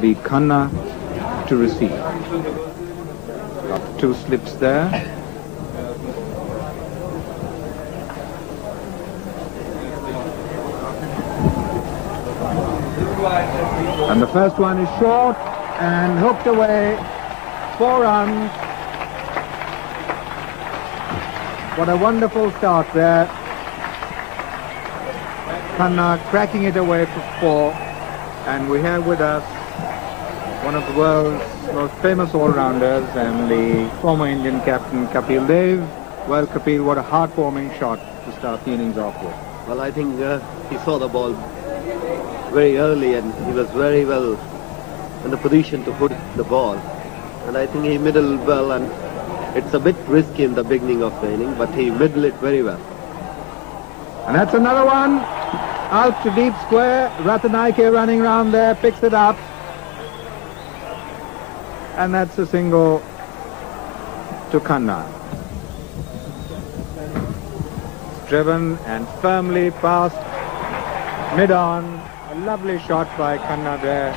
Be Khanna to receive. Got 2 slips there. And the first one is short and hooked away. 4 runs. What a wonderful start there. Khanna cracking it away for 4. And we have with us one of the world's most famous all-rounders and the former Indian captain, Kapil Dev. Well, Kapil, what a heartwarming shot to start the innings off with. Well, I think he saw the ball very early and he was very well in the position to put the ball. And I think he middled well, and it's a bit risky in the beginning of the inning, but he middled it very well. And that's another one. Out to deep square. Ratanaike running round there, picks it up. And that's a single to Khanna. Driven and firmly past mid-on. A lovely shot by Khanna there.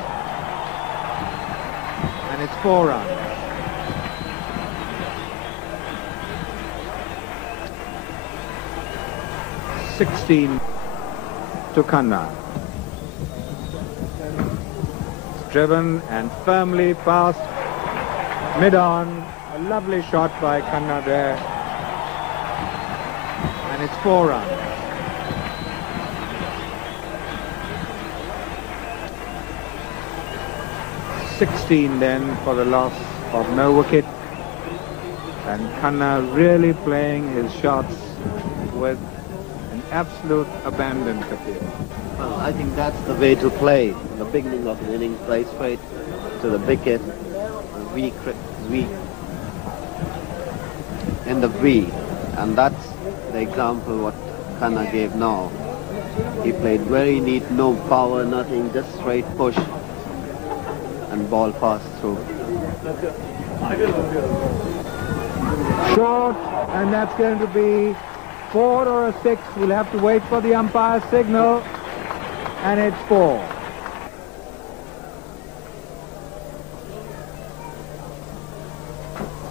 And it's 4 runs. (16) to Khanna. Driven and firmly past mid-on. A lovely shot by Khanna there. And it's 4 runs. (16) then for the loss of no wicket. And Khanna really playing his shots with an absolute abandon, Kapil. Well, I think that's the way to play. In the beginning of the inning, play straight to the wicket, V in the V, and that's the example what Khanna gave now. He played very neat, no power, nothing, just straight push, and ball passed through. Short, and that's going to be 4 or a 6. We'll have to wait for the umpire's signal, and it's 4.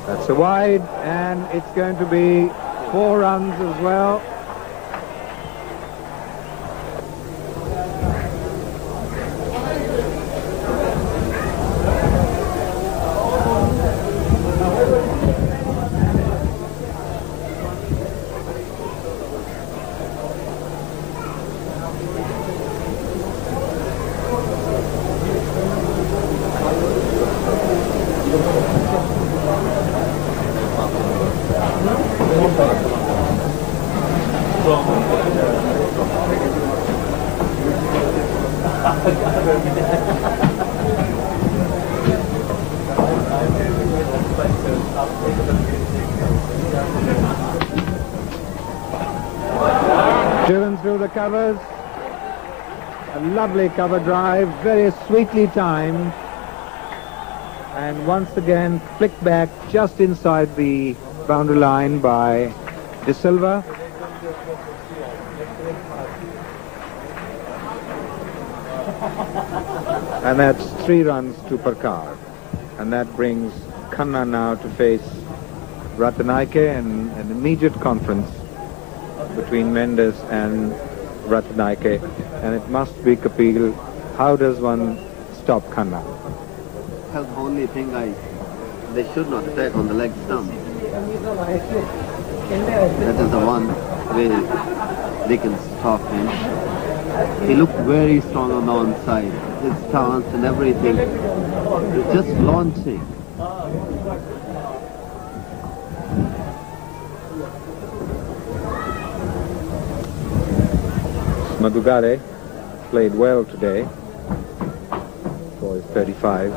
That's a wide, and it's going to be 4 runs as well. Driven through the covers. A lovely cover drive, very sweetly timed. And once again flicked back just inside the boundary line by De Silva. And that's 3 runs to Parkar. And that brings Khanna now to face Ratanaike in an immediate conference between Mendes and Ratanaike. And it must be, Kapil, how does one stop Khanna? Well, the only thing they should not attack on the leg stump. That is the one way they can stop him. He looked very strong on the onside. His stance and everything. He's just launching. Madugare played well today for his 35.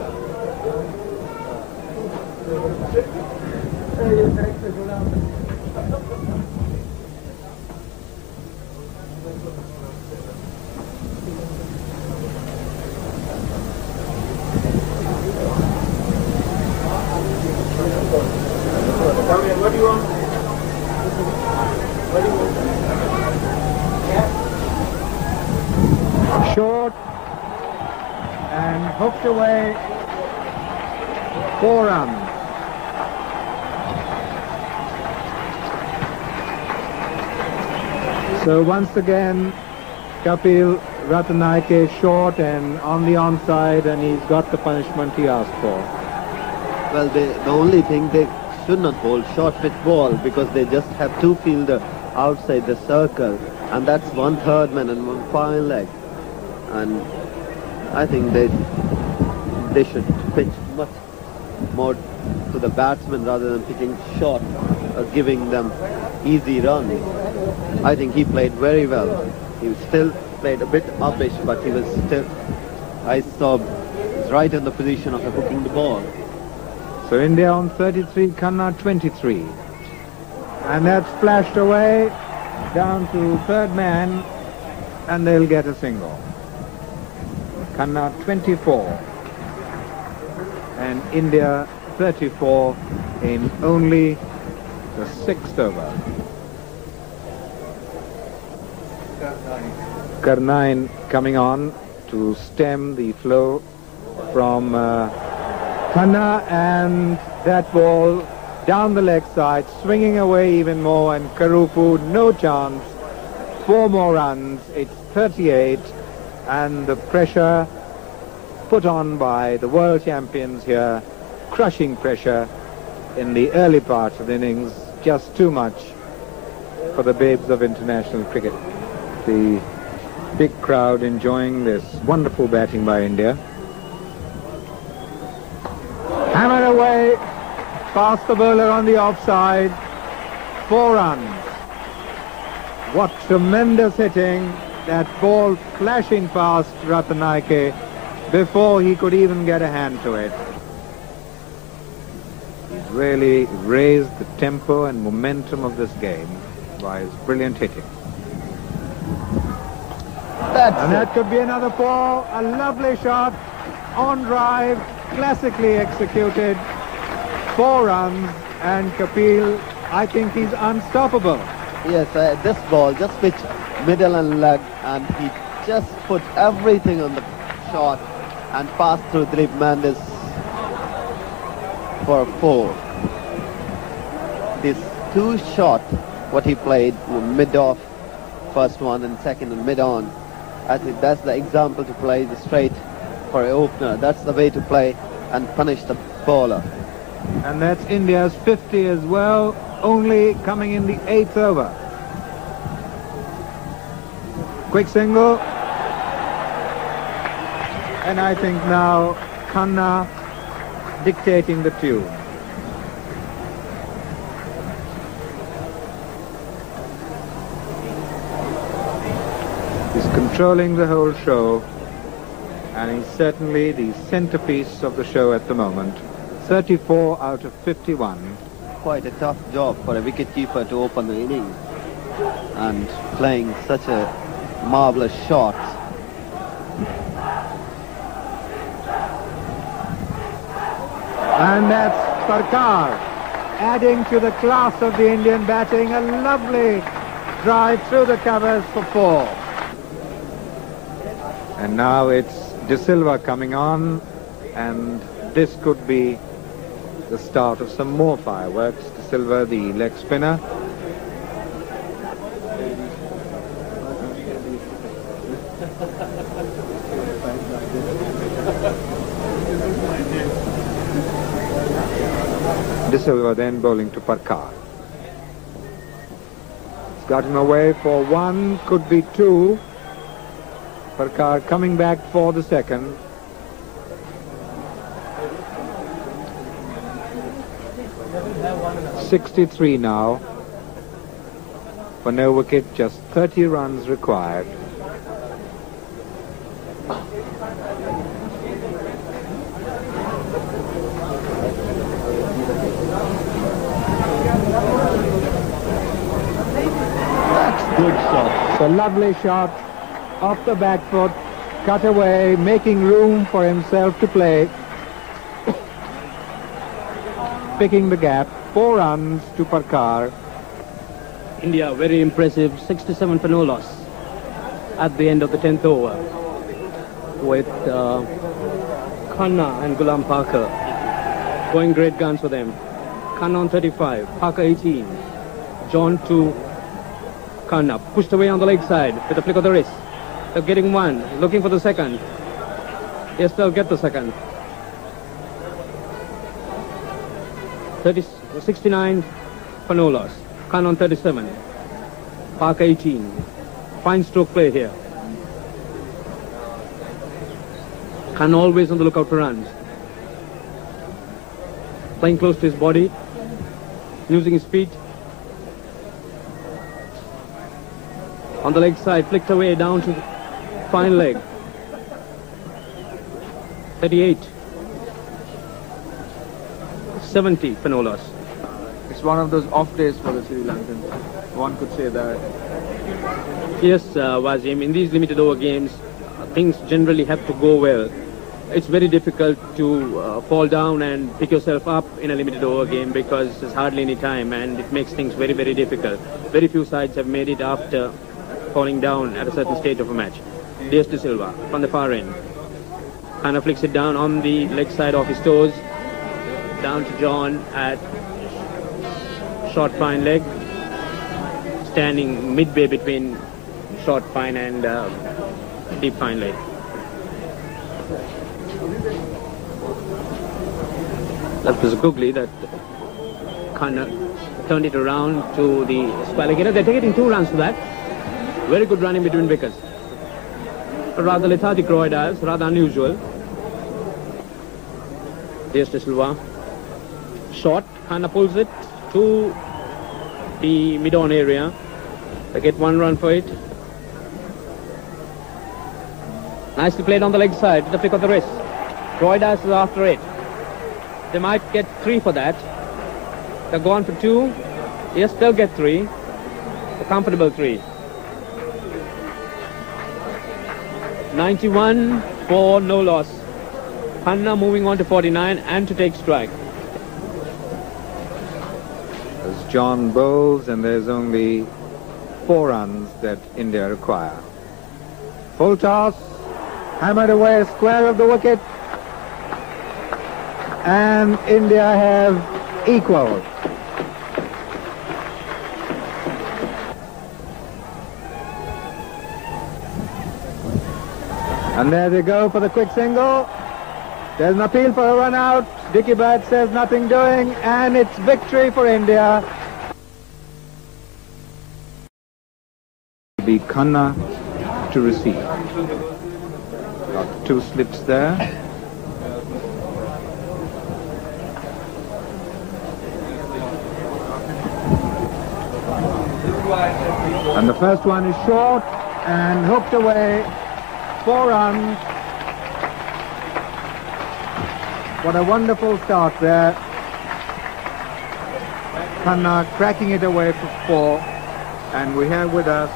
What do you want? Short and hooked away. 4 runs. So once again, Kapil Ratanaike short and on the onside, and he's got the punishment he asked for. Well, the only thing, they should not bowl short pitch ball because they just have 2 fielders outside the circle, and that's 1/3 man and 1 fine leg. And I think they should pitch much more to the batsmen rather than pitching short, giving them easy runs. I think he played very well. He still played a bit uppish, but he was still, I saw, right in the position of hooking the ball. So India on 33, Khanna 23. And that's flashed away down to 3rd man, and they'll get a single. Khanna 24. And India 34 in only the 6th over. Karnine coming on to stem the flow from Khanna, and that ball down the leg side, swinging away even more, and Karupu, no chance. 4 more runs, it's 38, and the pressure put on by the world champions here, crushing pressure in the early part of the innings, just too much for the babes of international cricket. The big crowd enjoying this wonderful batting by India. Hammered away, past the bowler on the offside, 4 runs. What tremendous hitting, that ball flashing past Ratanaike before he could even get a hand to it. He's really raised the tempo and momentum of this game by his brilliant hitting. And that could be another 4, a lovely shot, on drive, classically executed, 4 runs, and Kapil, I think he's unstoppable. Yes, this ball just pitched middle and leg, and he just put everything on the shot and passed through Dilip Mendes for 4. This 2 shot, what he played, mid-off, first one and second and mid-on, I think that's the example to play the straight for an opener. That's the way to play and punish the bowler. And that's India's 50 as well, only coming in the 8th over. Quick single. And I think now Khanna dictating the tune. He's controlling the whole show, and he's certainly the centerpiece of the show at the moment. 34 out of 51. Quite a tough job for a wicketkeeper to open the innings, and playing such a marvelous shot. And that's Sarkar, adding to the class of the Indian batting. A lovely drive through the covers for 4. And now it's De Silva coming on, and this could be the start of some more fireworks. De Silva, the leg spinner. De Silva then bowling to Parkar. It's got him away for 1, could be 2. Parkar coming back for the second. .63 now. For no wicket, just 30 runs required. That's good shot. It's a lovely shot off the back foot, cut away, making room for himself to play. Picking the gap, 4 runs to Parkar. India, very impressive, 67 for no loss at the end of the 10th over, with Khanna and Gulam Parker. Going great guns for them. Khanna on 35, Parker 18. John to Khanna. Pushed away on the leg side with a flick of the wrist. They're getting one, looking for the second. Yes, they'll get the second. 69 for no loss. Khanna on 37. Parker 18. Fine stroke play here. Khanna always on the lookout for runs. Playing close to his body. Using his feet. On the leg side, flicked away down to fine leg. 38. 70 for no loss. It's one of those off days for the Sri Lankans. One could say that. Yes, Wazim, in these limited over games, things generally have to go well. It's very difficult to fall down and pick yourself up in a limited over game because there's hardly any time and it makes things very, very difficult. Very few sides have made it after falling down at a certain stage of a match. Diaz de Silva from the far end. Khanna flicks it down on the leg side of his toes. Down to John at short fine leg. Standing midway between short fine and deep fine leg. That was googly that Khanna turned it around to the Spalligator. They're taking 2 runs for that. Very good running between wickets. A rather lethargic Roy Dias, rather unusual. Diaz de Silva. Short. Khanna pulls it to the mid-on area. They get 1 run for it. Nicely played on the leg side, the flick of the wrist. Roy Dias is after it. They might get 3 for that. They're gone for 2. Yes, they'll get 3. A comfortable 3. 91 for no loss. Khanna moving on to 49 and to take strike. As John bowls, and there's only 4 runs that India require. Full toss, hammered away square of the wicket, and India have equalled. And there they go for the quick single. There's an appeal for a run out. Dickie Bird says nothing doing, and it's victory for India. Be Khanna to receive. Got 2 slips there. And the first one is short and hooked away. 4 runs. What a wonderful start there. Khanna cracking it away for 4. And we have with us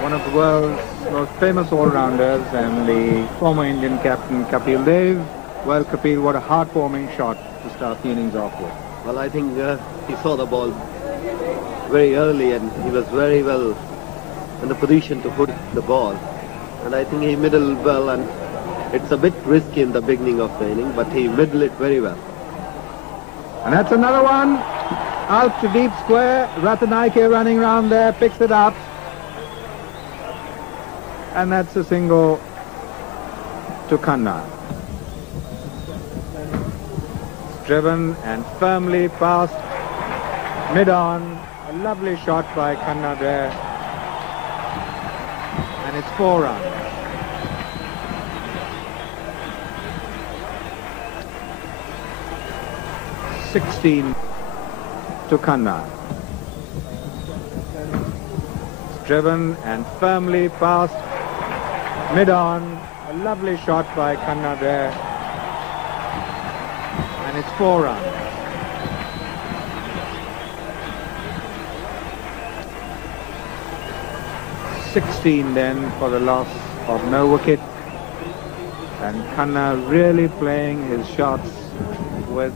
one of the world's most famous all-rounders and the former Indian captain, Kapil Dev. Well, Kapil, what a heartwarming shot to start the innings off with. Well, I think he saw the ball very early and he was very well in the position to put the ball. And I think he middled well, and it's a bit risky in the beginning of the inning, but he middled it very well. And that's another one. Out to deep square. Ratanaike running round there, picks it up. And that's a single to Khanna. Driven and firmly past mid-on. A lovely shot by Khanna there. And it's 4 runs. (16) to Khanna. Driven and firmly past mid-on. A lovely shot by Khanna there. And it's 4 runs. (16) then for the loss of no wicket. And Khanna really playing his shots with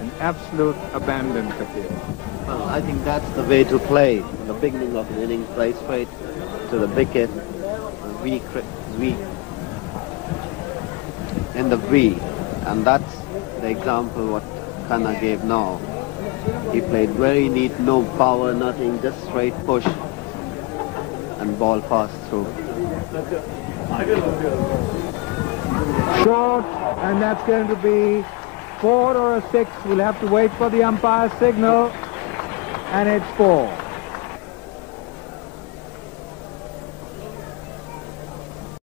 an absolute abandon, Kapil. Well, I think that's the way to play. In the beginning of the inning, play straight to the wicket. Weak. in the V, and that's the example what Khanna gave now. He played very neat, no power, nothing, just straight push, and ball passed through. Short, and that's going to be 4 or a 6. We'll have to wait for the umpire's signal, and it's 4.